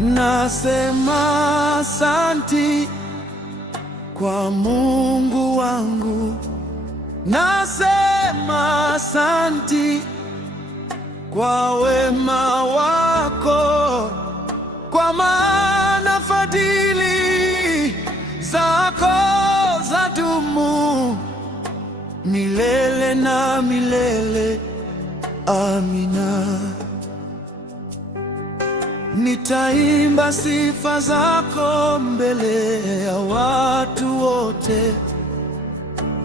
Nasema asanti kwa Mungu wangu, nasema asanti kwa wema wako, kwa maana fadhili zako zadumu milele na milele. Amina. Nitaimba sifa zako mbele ya watu wote,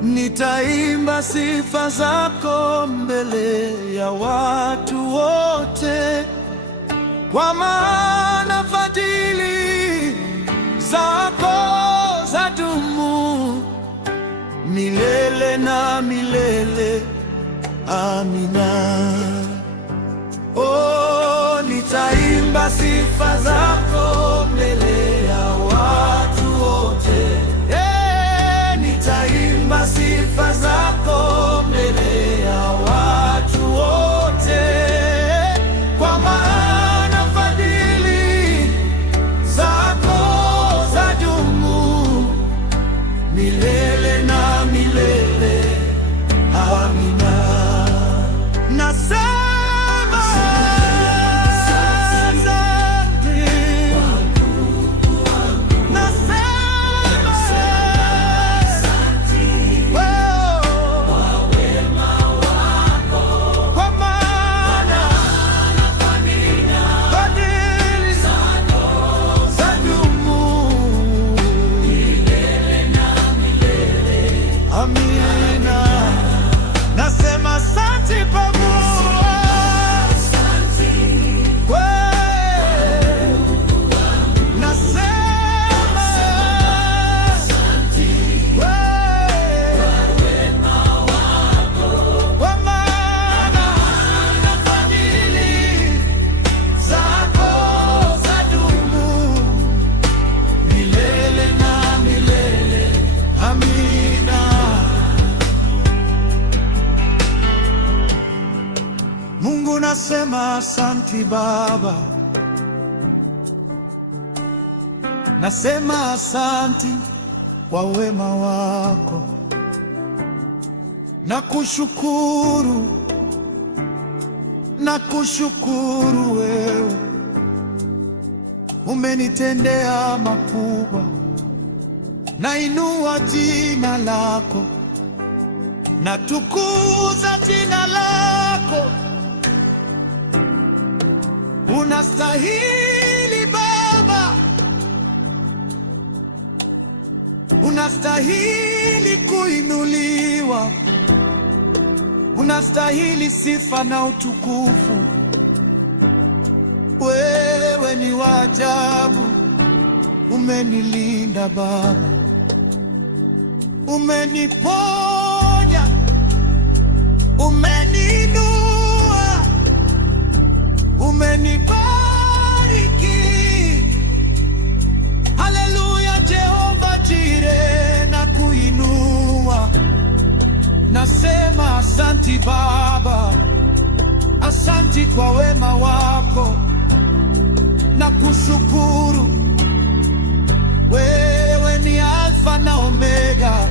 nitaimba sifa zako mbele ya watu wote, kwa maana fadhili zako zadumu milele na milele. Amina. Oh, nitaimba sifa zako mbele ya watu wote. Nitaimba sifa zako mbele ya watu wote, kwa maana fadhili zako zadumu milele na milele. Amina. Mungu, nasema asanti Baba, nasema asanti kwa wema wako, nakushukuru, nakushukuru wewe, umenitendea makubwa, nainua jina lako, natukuza jina lako. Unastahili Baba, unastahili kuinuliwa, unastahili sifa na utukufu. Wewe ni wa ajabu, umenilinda Baba, umeniponya, umeniinua, umenibariki. Haleluya, Jehova Jire, na kuinua. Nasema asanti Baba, asanti kwa wema wako, na kushukuru. Wewe ni Alfa na Omega,